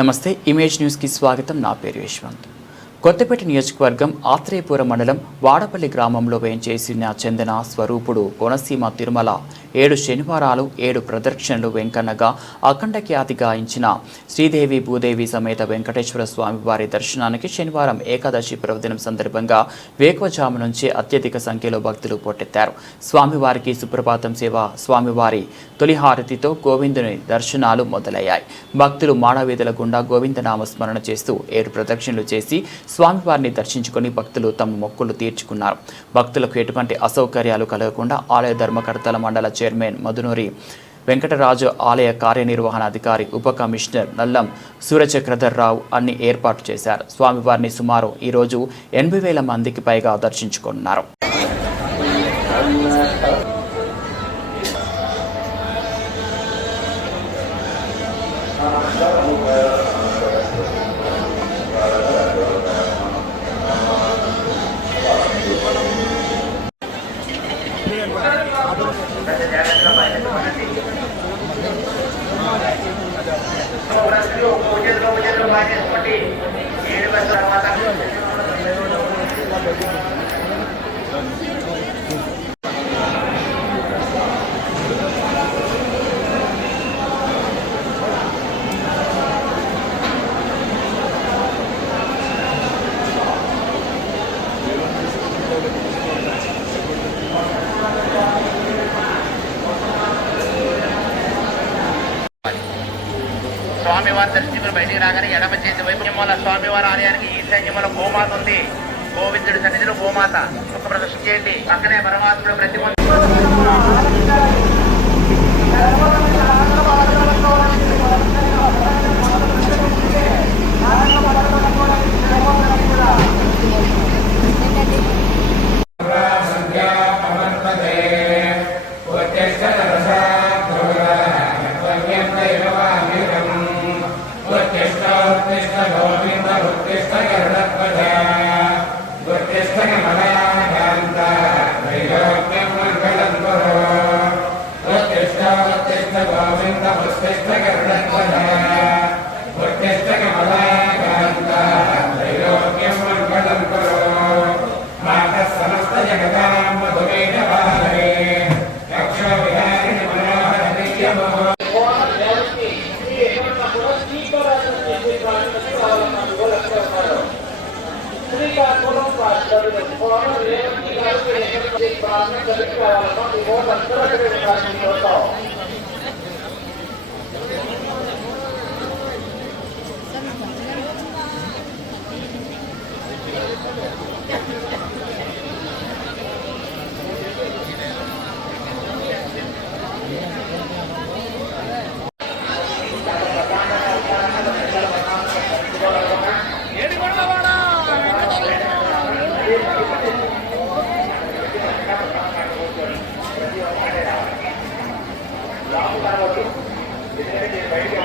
నమస్తే image news కి స్వాగతం. నా పేరు యశ్వంత్. కొత్తపేట నియోజకవర్గం ఆత్రేయపురం మండలం వాడపల్లి గ్రామంలో వేంచేసిన చెందిన స్వరూపుడు కోనసీమ తిరుమల 7 శనివారాలు 7 ప్రదక్షిణలు వెంకన్నగా అఖండ ఖ్యాతి గాయించిన శ్రీదేవి భూదేవి సమేత వెంకటేశ్వర స్వామి వారి దర్శనానికి శనివారం ఏకాదశి పర్వదినం సందర్భంగా వేకువజాము నుంచి అత్యధిక సంఖ్యలో భక్తులు పోటెత్తారు. స్వామివారికి సుప్రభాతం సేవ, స్వామివారి తొలి హారతితో గోవిందుని దర్శనాలు మొదలయ్యాయి. భక్తులు మాడవీధుల గుండా గోవిందనామ స్మరణ చేస్తూ 7 ప్రదక్షిణలు చేసి స్వామివారిని దర్శించుకొని భక్తులు తమ మొక్కులు తీర్చుకున్నారు. భక్తులకు ఎటువంటి అసౌకర్యాలు కలగకుండా ఆలయ ధర్మకర్తల మండల చైర్మన్ మధునూరి వెంకటరాజు, ఆలయ కార్యనిర్వహణాధికారి ఉప కమిషనర్ నల్లం సూర్యచక్రధర్రావు అన్ని ఏర్పాటు చేశారు. స్వామివారిని సుమారు ఈరోజు 80,000 మందికి పైగా దర్శించుకున్నారు. స్వామివారి దర్శించుకుని బయటికి రాగానే ఎడమ చేతి వైపు స్వామివారి ఆలయానికి ఈశాన్యముల గోమాత ఉంది. గోవిందుడి సన్నిధిలో గోమాత ఒక ప్రదర్శన చేయండి. పక్కనే పరమాత్ముడు ప్రతిమ రాము కాబట్టి